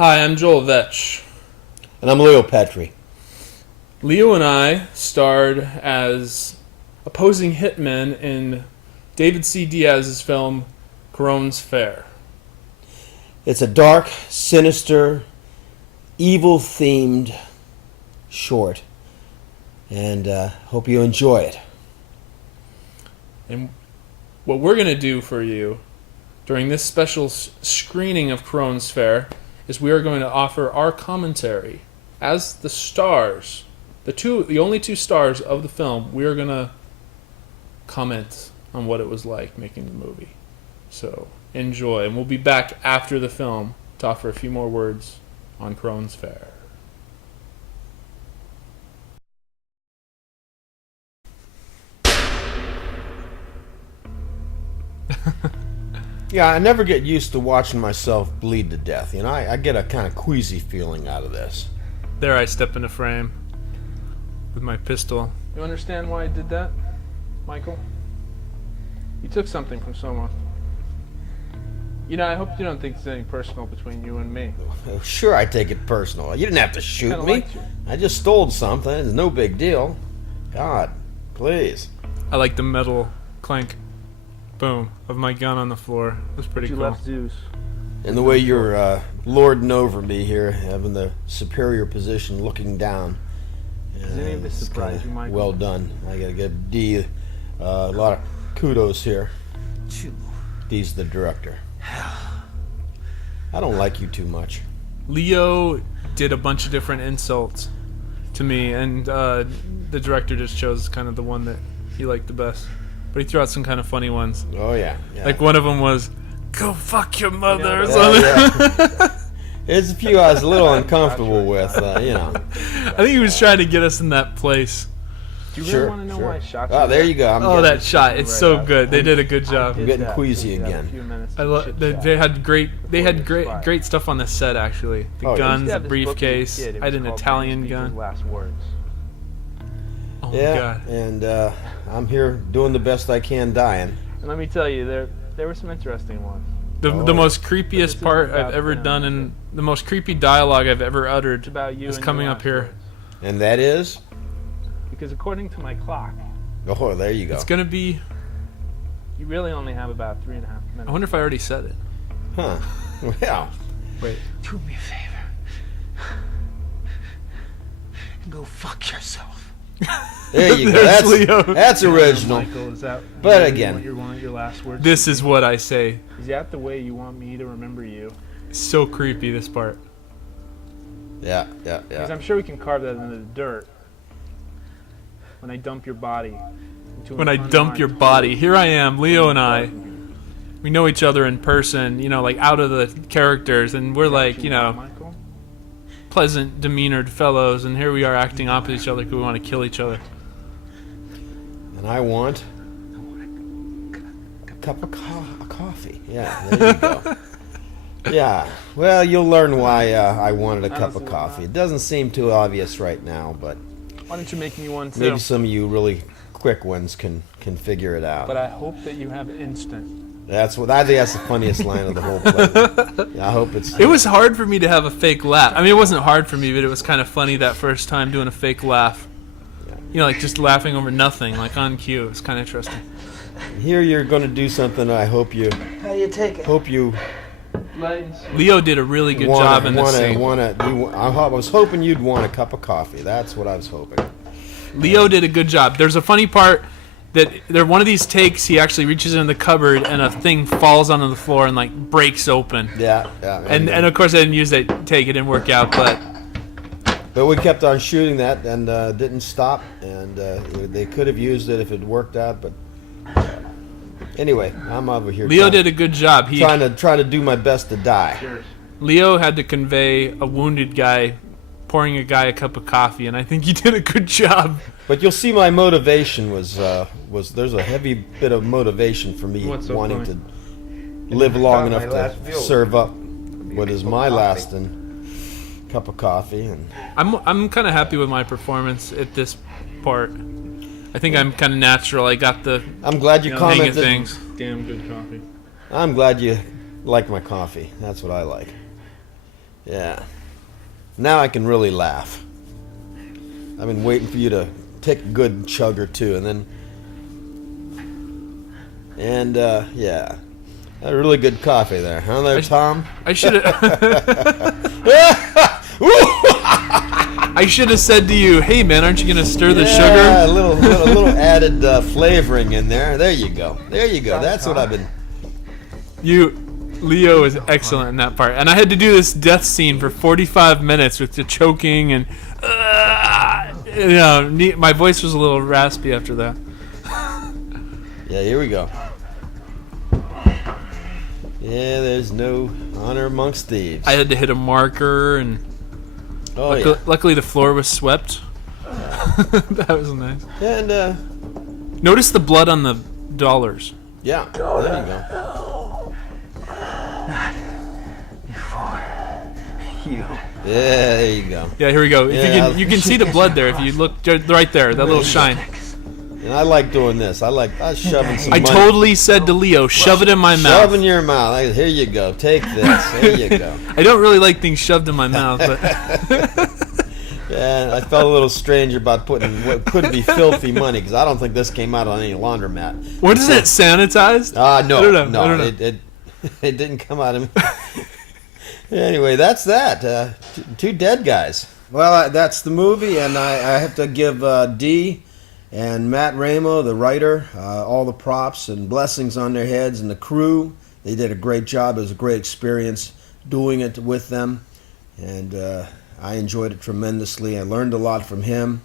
Hi, I'm Joel Vetsch. And I'm Leo Petry. Leo and I starred as opposing hitmen in David C. Diaz's film Kharon's Fair. It's a dark, sinister, evil-themed short. And hope you enjoy it. And what we're going to do for you during this special screening of Kharon's Fair is we are going to offer our commentary as the stars, the only two stars of the film. We are going to comment on what it was like making the movie. So enjoy, and we'll be back after the film to offer a few more words on Kharon's Fair. Yeah, I never get used to watching myself bleed to death. You know, I get a kind of queasy feeling out of this. There I step into frame with my pistol. You understand why I did that, Michael? You took something from someone. You know, I hope you don't think there's anything personal between you and me. Oh, sure, I take it personal. You didn't have to shoot Kinda me. liked you. I just stole something. It's no big deal. God, please. I like the metal clank, boom, of my gun on the floor. It was pretty You cool. left Zeus. And the way you're lording over me here, having the superior position looking down. Does any of this it's surprise kinda you, Michael? well done. I gotta give D a lot of kudos here. D's the director. I don't like you too much. Leo did a bunch of different insults to me, and the director just chose kind of the one that he liked the best. But he threw out some kind of funny ones. Oh yeah. Like one of them was, "Go fuck your mother" or Yeah, something. yeah. There's a few I was a little uncomfortable with, you know. I think he was trying to get us in that place. Do you really Sure, want to know sure. why I shot you? Oh, there you go. I'm Oh, getting, that shot! It's so good. They did a good job. I'm getting queasy again. They had great stuff on the set, actually. The Oh, yeah. guns, the briefcase. I had an Italian gun. Last words. Oh my Yeah, god. and I'm here doing the best I can dying. And let me tell you, there were some interesting ones. The most creepiest isn't part about I've ever them, done, is and the most creepy dialogue I've ever uttered It's about you is and coming your up last here. words. And that is? Because according to my clock, Oh, there you go. It's gonna be. you really only have about 3.5 minutes. I wonder if I already said it. Huh. Well, Wait. Do me a favor. And go fuck yourself. there you go. There's That's, Leo. that's original. Michael, is that But really again. one of your last words? This is what I say. Is that the way you want me to remember you? It's so creepy, this part. Yeah, yeah, Because yeah. I'm sure we can carve that into the dirt. When I dump your body. When I dump your body. Here I am, Leo and I. We know each other in person, you know, like out of the characters, and we're like, you know, Michael? pleasant demeanored fellows, and here we are acting opposite each other because we want to kill each other. And I want a cup of coffee. Yeah, there you go. Yeah, well, you'll learn why I wanted a cup of coffee. It doesn't seem too obvious right now, but Why don't you make me one too? maybe some of you really quick ones can figure it out. But I hope that you have instant. I think that's the funniest line of the whole play. Yeah, I hope it's. It was hard for me to have a fake laugh. I mean, it wasn't hard for me, but it was kind of funny that first time doing a fake laugh. You know, like just laughing over nothing, like on cue. It's kind of interesting. Here you're going to do something. I hope you. How do you take it? Hope you. Leo did a really good job in this scene. I was hoping you'd want a cup of coffee. That's what I was hoping. Leo did a good job. There's a funny part that one of these takes, he actually reaches in the cupboard and a thing falls onto the floor and like breaks open. Yeah, yeah. And of course I didn't use that take. It didn't work out, But we kept on shooting that and didn't stop. And they could have used it if it worked out. But anyway, I'm over here. Leo did a good job. He trying to do my best to die. Leo had to convey a wounded guy pouring a guy a cup of coffee, and I think he did a good job. But you'll see my motivation was there's a heavy bit of motivation for me What's so wanting funny? to live long My enough last to meal serve up be what a is cup of my coffee. last and cup of coffee. And I'm kind of happy with my performance at this part. I think I'm kind of natural. I got the I'm glad you hang of commented. things. Damn good coffee. I'm glad you like my coffee. That's what I like. Yeah. Now I can really laugh. I've been waiting for you to take a good chug or two, and yeah, a really good coffee there, huh, there, Tom? I should have. I should have said to you, "Hey, man, aren't you gonna stir the sugar?" Yeah, a little added flavoring in there. There you go. There you go. That's what I've been. Leo is excellent in that part, and I had to do this death scene for 45 minutes with the choking and, my voice was a little raspy after that. Yeah, here we go. Yeah, there's no honor amongst thieves. I had to hit a marker, and luckily the floor was swept. That was nice. And notice the blood on the dollars. yeah, there you go. You. Yeah, there you go. Yeah, here we go. Yeah, You can see the blood there if you look right there, that little shine. And I like doing this. I like shoving some I money. totally said to Leo, shove it in my mouth. Shove in your mouth. Like, here you go. Take this. Here you go. I don't really like things shoved in my mouth, but Yeah, I felt a little strange about putting what could be filthy money, because I don't think this came out on any laundromat. what is it, sanitized? No, I don't know. it didn't come out of me. Anyway, that's that. Two dead guys. Well, that's the movie, and I have to give Dee and Matt Ramo, the writer, all the props and blessings on their heads, and the crew. They did a great job. It was a great experience doing it with them, and I enjoyed it tremendously. I learned a lot from him.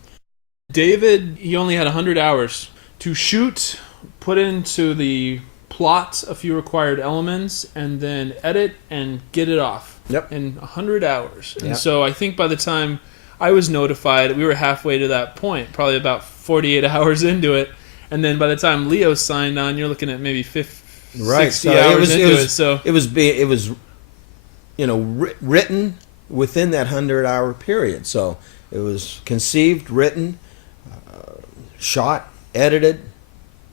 David, he only had 100 hours to shoot, put into the plot a few required elements, and then edit and get it off. Yep. In 100 hours. And Yep. so I think by the time I was notified, we were halfway to that point, probably about 48 hours into it. And then by the time Leo signed on, you're looking at maybe 60 hours into it. So it was written within that 100-hour period. So it was conceived, written, shot, edited,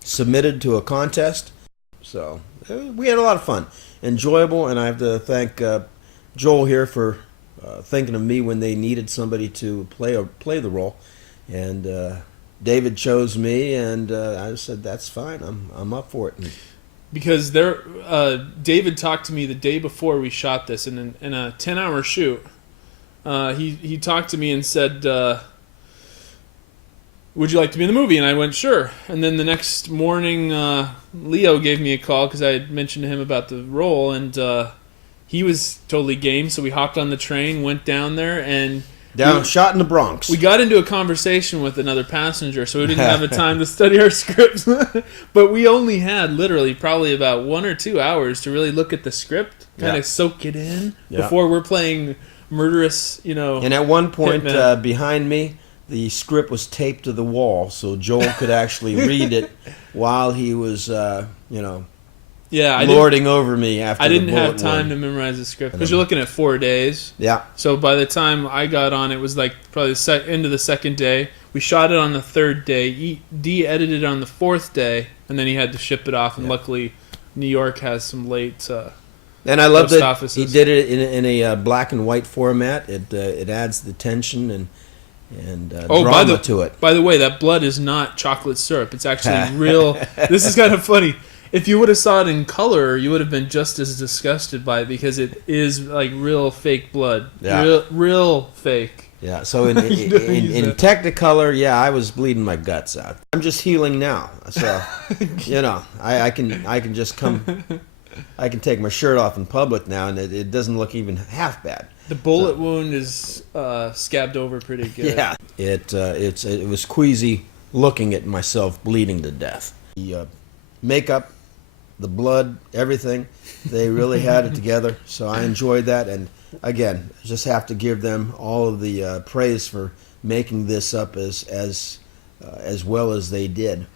submitted to a contest. So we had a lot of fun, enjoyable, and I have to thank Joel here for thinking of me when they needed somebody to play the role, and David chose me, and I said that's fine. I'm up for it. because David talked to me the day before we shot this in a 10-hour shoot. He talked to me and said, would you like to be in the movie? And I went, sure. And then the next morning, Leo gave me a call because I had mentioned to him about the role, and he was totally game. So we hopped on the train, went down there, and shot in the Bronx. we got into a conversation with another passenger, so we didn't have the time to study our scripts. But we only had literally probably about 1 or 2 hours to really look at the script, kind of soak it in before we're playing murderous, And at one point, hitman. behind me, the script was taped to the wall, so Joel could actually read it while he was, lording over me after I didn't the have bullet time wound. to memorize the script because you're looking at 4 days. Yeah. So by the time I got on, it was like probably the end of the second day. We shot it on the third day. D edited it on the fourth day, and then he had to ship it off. And luckily, New York has some late. And I love post that offices. he did it in a black and white format. It adds the tension and drama to it. By the way, that blood is not chocolate syrup. It's actually real. This is kind of funny. If you would have saw it in color, you would have been just as disgusted by it because it is like real fake blood. Yeah. Real fake. Yeah, so in Technicolor, I was bleeding my guts out. I'm just healing now, so I can just come. I can take my shirt off in public now, and it doesn't look even half bad. The bullet wound is scabbed over pretty good. Yeah, it was queasy looking at myself bleeding to death. The makeup, the blood, everything, they really had it together. So I enjoyed that, and again, just have to give them all of the praise for making this up as well as they did.